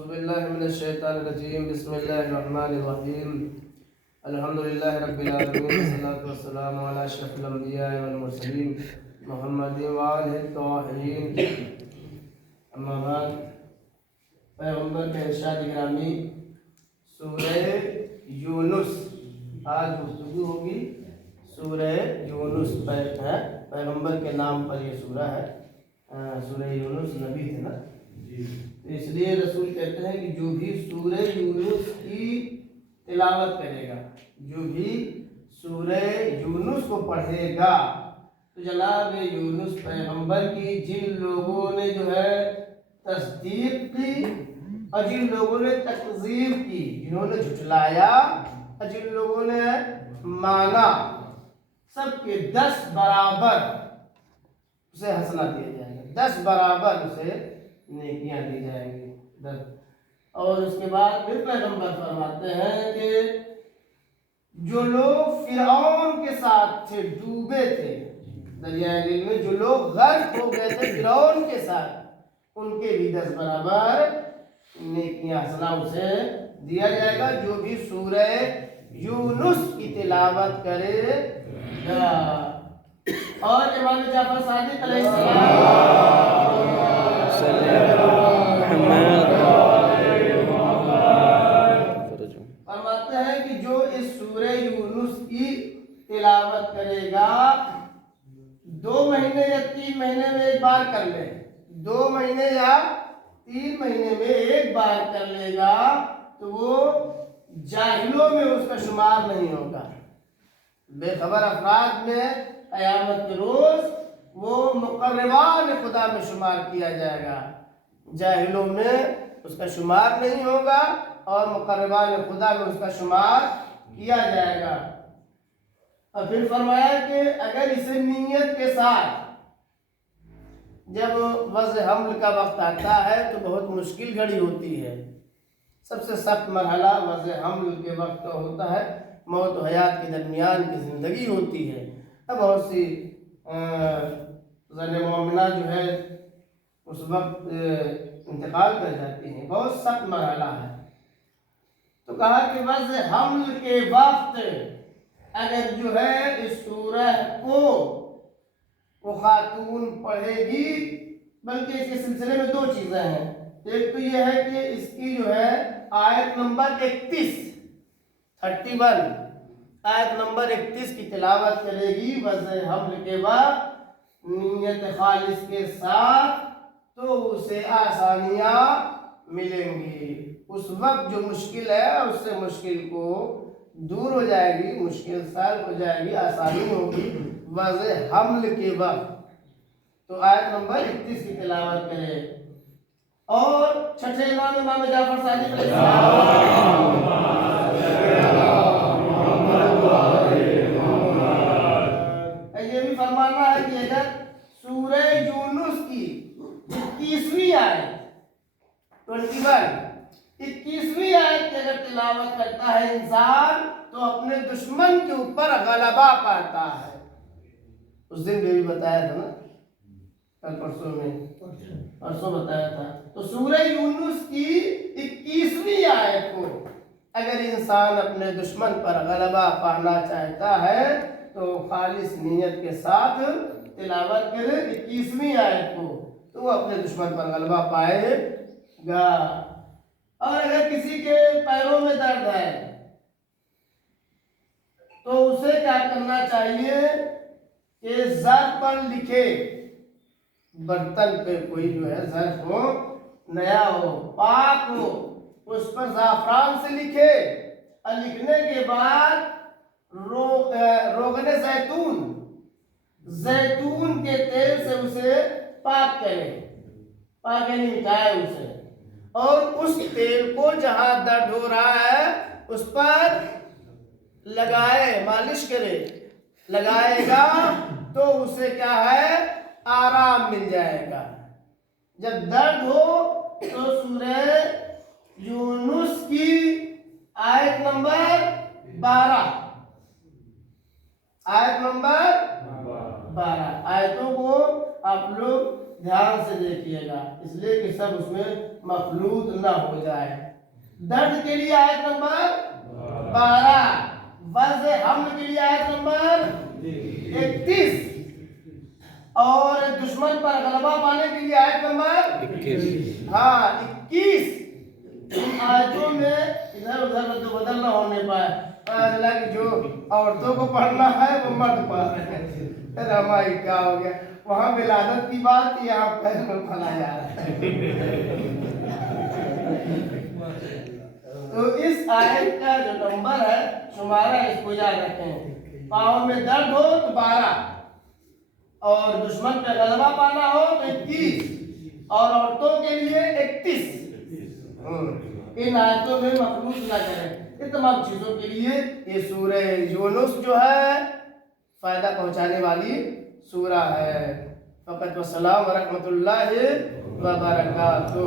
اعوذ باللہ من الشیطان الرجیم بسم اللہ الرحمن الرحیم الحمدللہ رب العالمین والصلاة والسلام علی اشرف الانبیاء والمرسلین محمد وآلہ الطاہرین اما بعد۔ پیغمبر کے ارشاد گرامی سورہ یونس، آج گفتگو ہوگی سورہ یونس پیغمبر کے نام پر یہ سورہ ہے۔ سورہ یونس نبی تھے نا، اس لیے رسول کہتے ہیں کہ جو بھی سورہ یونس کی تلاوت کرے گا، جو بھی سورہ یونس کو پڑھے گا، تو جناب یونس پیغمبر کی جن لوگوں نے جو ہے تصدیق کی اور جن لوگوں نے تکذیب کی، جنہوں نے جھٹلایا اور جن لوگوں نے مانا، سب کے 10 برابر اسے حسنات دیا جائے گا، 10 برابر اسے نیکیاں دی جائیں گی۔ اور اس کے بعد پھر پیغمبر فرماتے ہیں کہ جو لوگ فرعون کے ساتھ تھے، ڈوبے تھے دریائے نیل میں، جو لوگ غرق ہو گئے تھے فرعون کے ساتھ، ان کے بھی 10 برابر نیکیاں حسنہ اسے دیا جائے گا جو بھی سورہ یونس کی تلاوت کرے گا۔ اور امام جعفر صادق علیہ السلام فرماتے ہیں کہ جو اس سورہ یونس کی تلاوت کرے گا 2 مہینے یا 3 مہینے میں ایک بار کر لے، 2 مہینے یا 3 مہینے میں ایک بار کر لے گا تو وہ جاہلوں میں اس کا شمار نہیں ہوگا۔ بے خبر افراد میں قیامت کے روز وہ مقربان خدا میں شمار کیا جائے گا، جاہلوں میں اس کا شمار نہیں ہوگا اور مقربان خدا میں اس کا شمار کیا جائے گا۔ اور پھر فرمایا کہ اگر اسے نیت کے ساتھ جب وضع حمل کا وقت آتا ہے تو بہت مشکل گھڑی ہوتی ہے، سب سے سخت مرحلہ وضع حمل کے وقت ہوتا ہے، موت و حیات کے درمیان کی زندگی ہوتی ہے۔ اب بہت سی زن مومنہ جو ہے اس وقت انتقال کر جاتی ہیں، بہت سخت مرحلہ ہے۔ تو کہا کہ وضع حمل کے وقت اگر جو ہے اس سورہ کو وہ خاتون پڑھے گی، بلکہ اس کے سلسلے میں 2 چیزیں ہیں۔ ایک تو یہ ہے کہ اس کی جو ہے آیت نمبر 31 آیت نمبر 31 کی تلاوت کرے گی وضع حمل کے وقت نیت خالص کے ساتھ، تو اسے آسانیاں ملیں گی۔ اس وقت جو مشکل ہے اس سے مشکل کو دور ہو جائے گی، مشکل سال ہو جائے گی، آسانی ہوگی وضع حمل کے وقت۔ تو آیت نمبر 31 کی تلاوت کرے۔ اور چھٹے امام جعفر صادق علیہ السلام یہ بھی فرمانا ہے کہ اگر سورہ یونس کی 21ویں آیت 21ویں آیت کی اگر تلاوت کرتا ہے انسان تو اپنے دشمن کے اوپر غلبہ پاتا ہے۔ اس دن بھی بتایا تھا نا، کل پرسوں بتایا تھا۔ تو سورہ یونس کی 21ویں آیت کو اگر انسان اپنے دشمن پر غلبہ پانا چاہتا ہے تو خالص نیت کے ساتھ تلاوت کرے 21ویں آیت کو، تو وہ اپنے دشمن پر غلبہ پائے گا۔ اور اگر کسی کے پیروں میں درد ہے تو اسے کیا کرنا چاہیے کہ ظرف پر لکھے، برتن پہ کوئی جو ہے ظرف ہو، نیا ہو، پاک ہو، اس پر زعفران سے لکھے اور لکھنے کے بعد روغن زیتون کے تیل سے اسے پاک کرے، پاک یعنی مٹائے اسے، اور اس تیل کو جہاں درد ہو رہا ہے اس پر لگائے، مالش کرے، لگائے گا تو اسے کیا ہے آرام مل جائے گا۔ جب درد ہو تو سورہ یونس کی آیت نمبر 12 آیتوں کو آپ لوگ دھیان سے دیکھیے گا، اس لیے کہ سب اس میں مفلوج نہ ہو جائے۔ درد کے لیے آیت نمبر 12، وضع حمل کے لیے آیت نمبر 31، اور دشمن پر غلبہ پانے کے لیے آیت نمبر 21۔ ان آیتوں میں ادھر ادھر رد و بدل نہ ہونے پائے، اللہ کی جو عورتوں کو پڑھنا ہے وہ مرد پڑھ رہے ہیں، رمائی کیا ہو گیا، وہاں ولادت کی بات یہاں پہل میں پھلا جا رہا ہے۔ تو اس آیت کا جو نمبر ہے شمارہ اس کو یاد رکھیں، پاؤں میں درد ہو تو 12، اور دشمن پہ غلبہ پانا ہو تو 21، اور عورتوں کے لیے 31۔ ان آیتوں میں مفلوج نہ کریں۔ ان تمام چیزوں کے لیے یہ سورہ یونس جو ہے فائدہ پہنچانے والی سورہ ہے۔ فقط والسلام ورحمۃ اللہ وبرکاتہ۔